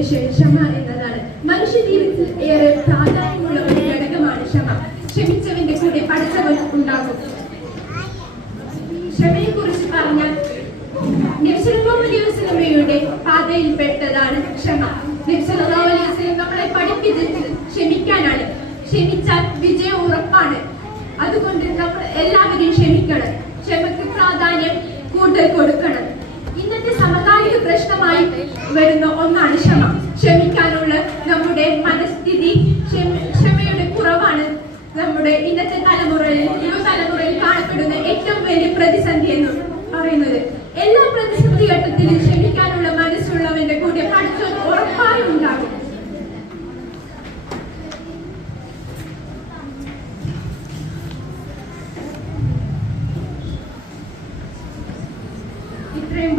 ഒരു ക്ഷമ എന്നതാണ്. മനുഷ്യ ജീവിതത്തിൽ ഏറെ പ്രാധാന്യമുള്ള ഒരു ഘടകമാണ് ക്ഷമ. ക്ഷമിച്ചവന്റെ കൂടെ പഠിച്ചവൻ ഉണ്ടാകും. ക്ഷമയെ കുറിച്ച് പറഞ്ഞാൽ നബിയുടെ പാതയിൽപ്പെട്ടതാണ് ക്ഷമ. നബി നമ്മളെ പഠിപ്പിച്ചത് ക്ഷമിക്കാനാണ്. ക്ഷമിച്ചാൽ വിജയം ഉറപ്പാണ്. അതുകൊണ്ട് നമ്മൾ എല്ലാവരും ക്ഷമിക്കണം. ക്ഷമയ്ക്ക് പ്രാധാന്യം കൂടുതൽ കൊടുക്കണം. ഇന്നത്തെ സമകാലിക പ്രശ്നമായി വരുന്ന ഒന്നാണ് ക്ഷമ. ക്ഷമിക്കാനുള്ള നമ്മുടെ മനസ്ഥിതി, ക്ഷമയുടെ കുറവാണ് നമ്മുടെ ഇന്നത്തെ യുവതലമുറയിൽ കാണപ്പെടുന്ന ഏറ്റവും വലിയ പ്രതിസന്ധി എന്ന് പറയുന്നത്. എല്ലാ പ്രതിസന്ധി ഘട്ടത്തിലും ക്ഷമിക്കാനുള്ള മനസ്സുള്ളവന്റെ കൂടെ പഠിച്ചോ ഉറപ്പായും ഉണ്ടാകും. ഇത്രയും